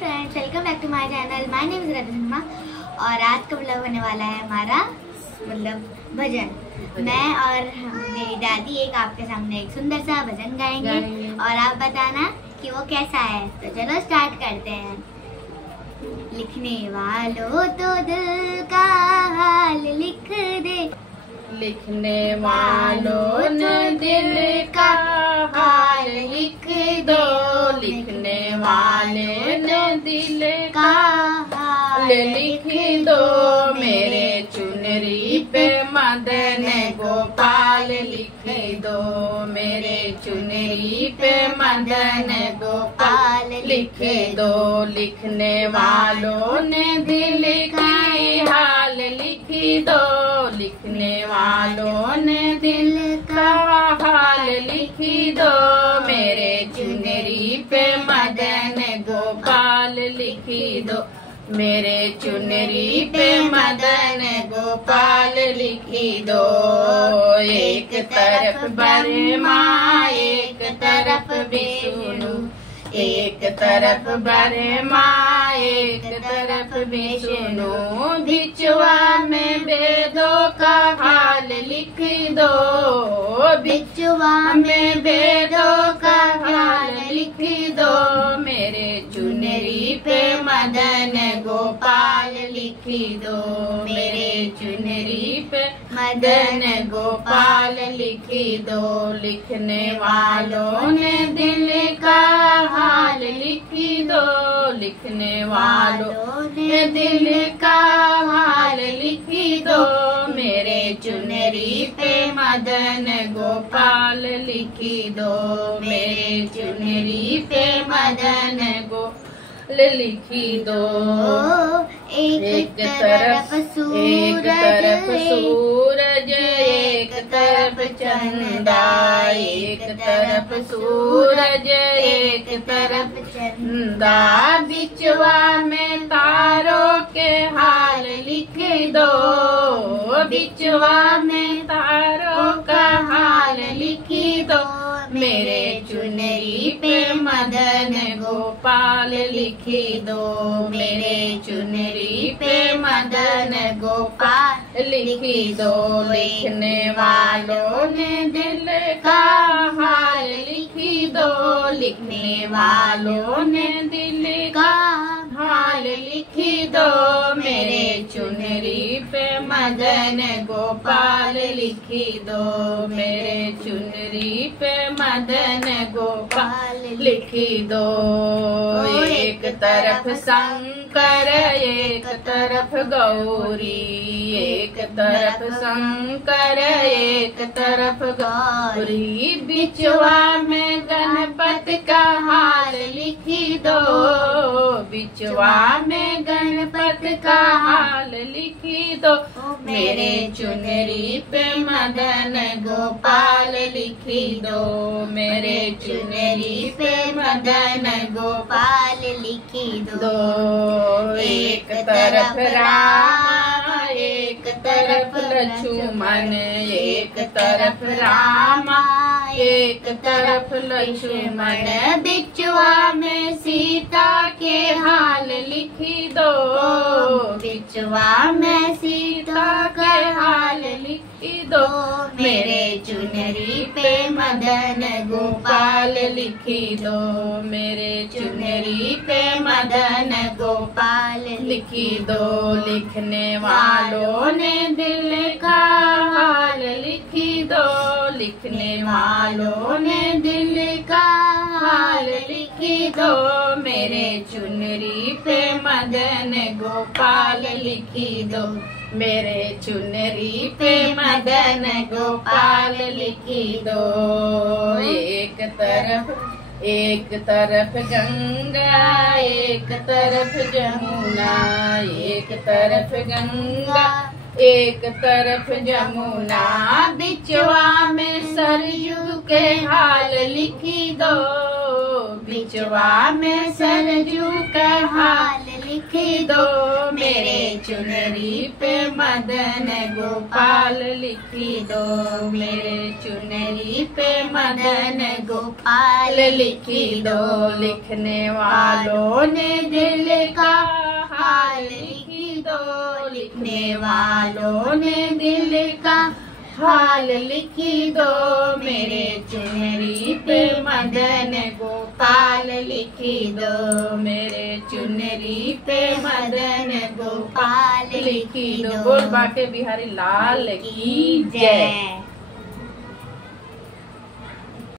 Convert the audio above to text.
Friends, welcome back to my channel. My name is Ravi Sharma और आज का ब्लॉग होने वाला है हमारा भजन। मैं और मेरी दादी एक आपके सामने एक सुंदर सा भजन गाएंगे और आप बताना कि वो कैसा है। तो चलो स्टार्ट करते हैं। लिखने वालों तो दिल का हाल लिख दे, लिखने वालों ने दिल का हाल लिख दो, लिखने वाले ने दिल का हाल लिख दो। मेरे चुनरी पे मदन गोपाल लिख दो, मेरे चुनरी पे मदन गोपाल लिख दो। लिखने वालों ने दिल का हाल लिख दो, लिखने वालों ने दिल का हाल लिख दो। मेरे चुनरी पे मदन गोपाल लिख दो, मेरे चुनरी पे मदन गोपाल लिख दो। एक तरफ बरमा एक तरफ विष्णु, एक तरफ बरमा एक तरफ विष्णु। बिचवा में वेदों का हाल लिख दो, बिचवा में वेदों का हाल लिख दो। मेरे चुनरी पे मदन गोपाल लिख दो, मेरे चुनरी पे मदन गोपाल लिख दो। लिखने वालों ने दिल का हाल लिख दो, लिखने वालों ने दिल का हाल लिख दो। मेरे चुनरी पे मदन गोपाल लिख दो, मेरे चुनरी पे मदन गोपाल लिख दो। एक तरफ सूरज, एक तरफ चंदा, एक तरफ सूरज एक तरफ चंदा। बिचवा में तारों के हाल लिख दो, बिचवा में तारों का हाल लिख दो। मेरे चुनरी पे मदन गोपाल लिख दो, मेरे चुनरी पे मदन गोपाल लिख दो। लिखने वालों ने दिल का हाल लिख दो, लिखने वालों ने दिल का हाल लिख दो। मेरे चुनरी पे मदन गोपाल लिख दो, मेरे चुनरी पे मदन गोपाल लिख दो। एक तरफ शंकर एक तरफ गौरी, एक तरफ शंकर एक तरफ गौरी। बिचवा में गणपति का हाल लिख दो, बिचवा में गणपति का हाल लिख दो। मेरे चुनरी पे मदन गोपाल लिख दो, मेरे चुनरी पे मदन गोपाल लिख दो। एक तरफ राम एक तरफ लक्ष्मण, एक तरफ राम एक तरफ लक्ष्मण। बिचवा में सीता के हाल लिख दो, बिचवा में सीता के हाल लिख दो। मेरे चुनरी पे मदन गोपाल लिख दो, मेरे चुनरी पे मदन गोपाल लिख दो। लिखने वालों ने दिल का हाल लिख दो, लिखने वालों ने दिल का हाल लिख दो। मेरे चुनरी पे मदन गोपाल लिख दो, मेरे चुनरी पे मदन गोपाल लिख दो। एक तरफ गंगा एक तरफ जमुना, एक तरफ गंगा एक तरफ जमुना। बिचवा में सरयू के हाल लिख दो, बिचवा में सरयू का हाल लिख दो मेरे चुनरी पे मदन गोपाल लिख दो मेरे चुनरी पे मदन गोपाल लिख दो। लिखने वालों ने दिल का हाल लिख दो लिखने वालों ने दिल का हाल लिख दो मेरे चुनरी पे मदन गोपाल लिख दो मेरे चुनरी पे मदन गोपाल लिख दो। बोल बाके बिहारी लाल की जय।